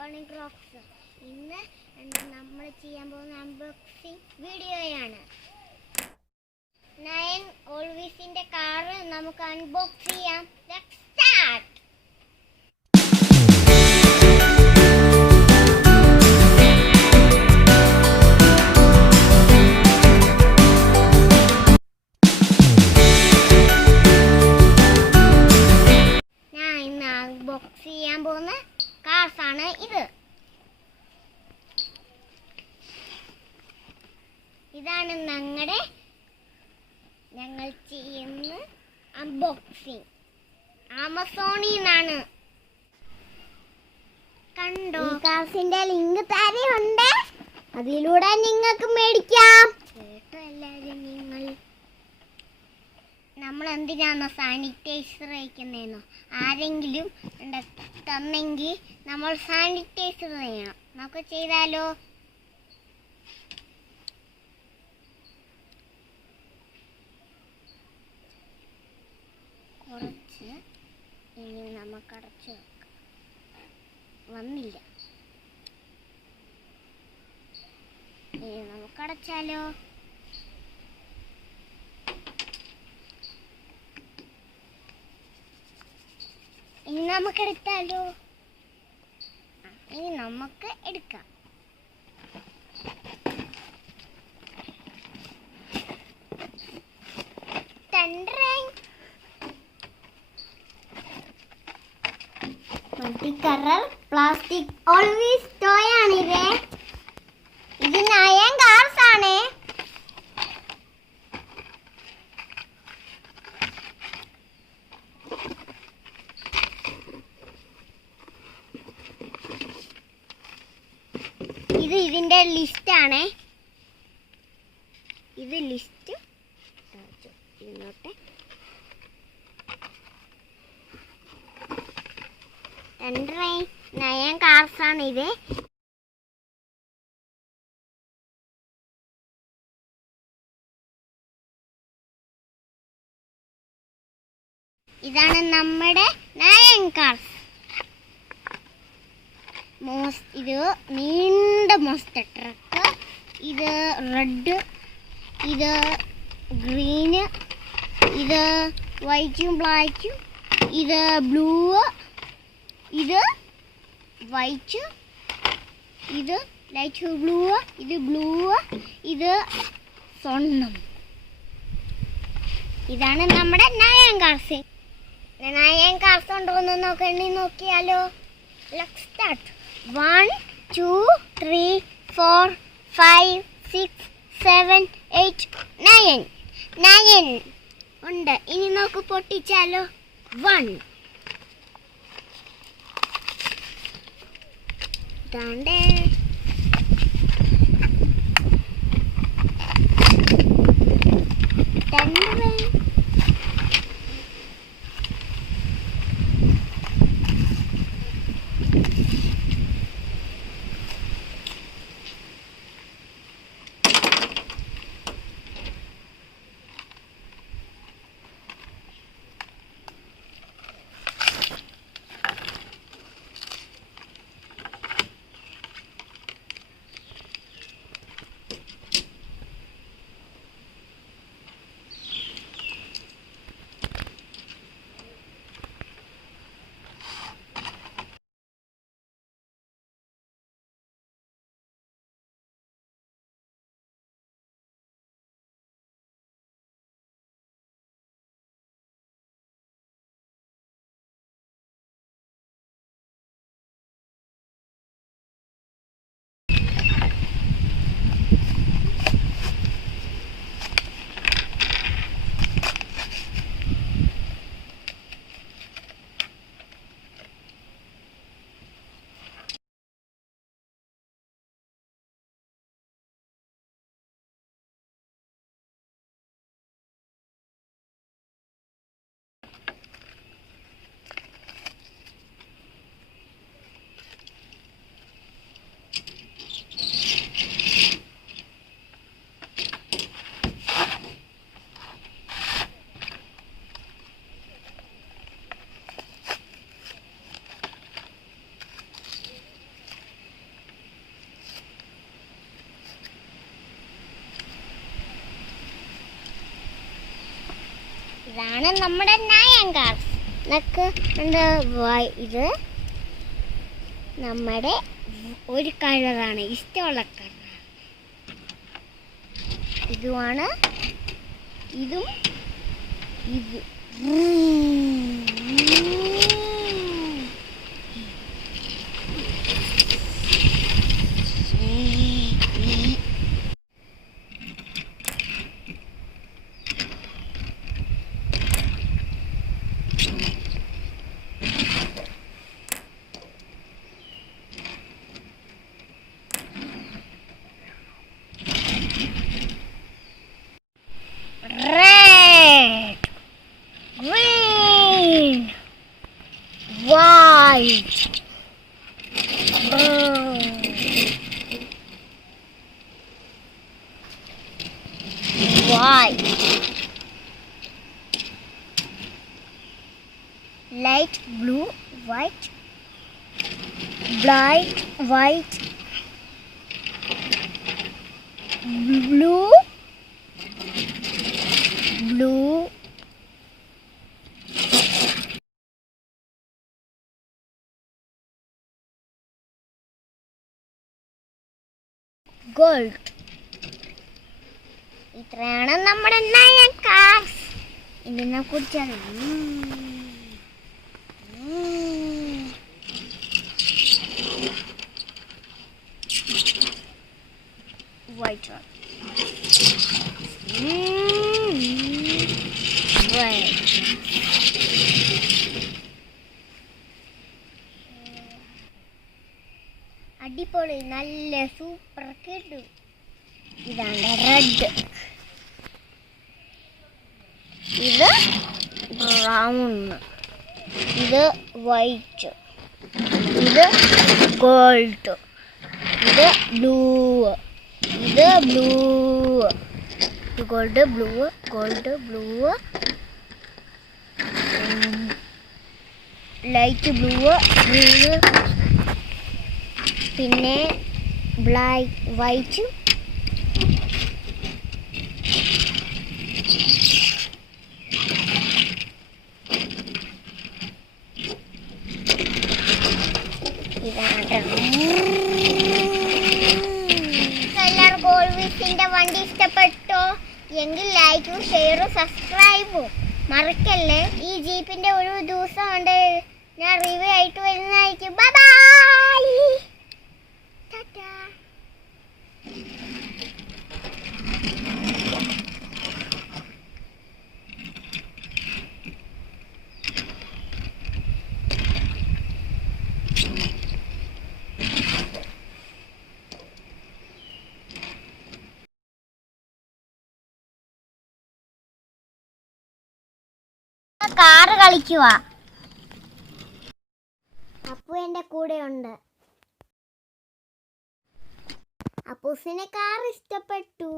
morning, Rockzz. ഇന്ന് നമ്മൾ ചെയ്യാൻ പോകുന്ന അൺബോക്സിംഗ് വീഡിയോയാണ്. 9 ഓൾവേസിന്റെ കാർ നമുക്ക് അൺബോക്സ് ചെയ്യാം. Let's start. ഞാൻ ഇന്ന് അൺബോക്സ് ചെയ്യാൻ പോകുന്ന കാർസ് ആണ് ഇത്. ഇതാണ് ഞങ്ങൾ ചെയ്യുന്ന അൺബോക്സിംഗ്. ആമസോണിൽ നിന്നാണ്. കണ്ടോ, ഈ കാർസിന്റെ ലിങ്ക് താഴെയുണ്ട്, അതിലൂടെ നിങ്ങൾക്ക് മേടിക്കാം. കേട്ടോ എല്ലാവരും, നമ്മൾ എന്തിനാണോ സാനിറ്റൈസർ വയ്ക്കുന്നതെന്നോ ആരെങ്കിലും തന്നെങ്കിൽ നമ്മൾ സാനിറ്റൈസർ ചെയ്യണം. നമുക്ക് ചെയ്താലോ? കുറച്ച് ഇനി നമുക്ക് അടച്ചു വെക്കാം. വന്നില്ല, ഇനി നമുക്ക് അടച്ചാലോ? ഇനി നമുക്ക് എടുത്താലോ? ഇനി നമുക്ക് എടുക്കാം. multicolour plastic always toy ആണിത്. ഇത് 9 കാർസ് ആണ്. ഇത് ഇതിന്റെ ലിസ്റ്റ് ആണ്. ഇത് ലിസ്റ്റ് ഇരുന്നോട്ടെ. 9 കാർസ് ആണ് ഇത്. ഇതാണ് നമ്മുടെ 9 കാർസ്. ഇത് നീണ്ട മോസ്റ്റർ ട്രക്ക്, ഇത് റെഡ്, ഇത് ഗ്രീന്, ഇത് വൈറ്റും ബ്ലാക്കും, ഇത് ബ്ലൂ, ഇത് വൈറ്റ്, ഇത് ലൈറ്റ് ബ്ലൂ, ഇത് ബ്ലൂ, ഇത് സ്വർണ്ണം. ഇതാണ് നമ്മുടെ 9 കാർസ്. 9 കാർസ് ഉണ്ടോ എന്ന് നോക്കിയാലോ? Let's start. 1 2 3 4 5 6 7 8 9 ഉണ്ട്. ഇനി നമുക്ക് പൊട്ടിച്ചാലോ? 1 താണ്ടേ. ഇതാണ് നമ്മുടെ നയൻ കാർ. ഇത് നമ്മുടെ ഒരു കളറാണ്, ഇഷ്ടമുള്ള കളറാണ്. ഇതുമാണ് ഇതും ഇത്. White, white, light blue, white, bright white, blue, blue, gold. ഇത്രയാണ് നമ്മുടെ നയൻ കാർസ്. ഇതിനെ കുറിച്ചാണ് white one. Red. അടിപൊളി, നല്ല സൂപ്പർ കിട്ടും. ഇതാണ് റെഡ്, ഇത് ബ്രൗൺ, ഇത് വൈറ്റ്, ഇത് ഗോൾഡ്, ഇത് ബ്ലൂ, ഇത് blue, gold blue, gold blue, light blue, green, പിന്നെ ബ്ലാക്ക് വൈറ്റ്, എല്ലാവർക്കും ഓൾവീസിന്റെ വണ്ടി ഇഷ്ടപ്പെട്ടോ എങ്കിൽ ലൈക്കും ഷെയറും സബ്സ്ക്രൈബും മറക്കല്ലേ. ഈ ജീപ്പിന്റെ ഒരു ദിവസം കൊണ്ട് ഞാൻ റിവ്യൂ ആയിട്ട് വരുന്നതായിരിക്കും. Bye bye, Tata. കാറ് കളിക്കുക. അപ്പു എൻ്റെ കൂടെ ഉണ്ട്. അപ്പൂസിനെ കാർ ഇഷ്ടപ്പെട്ടു.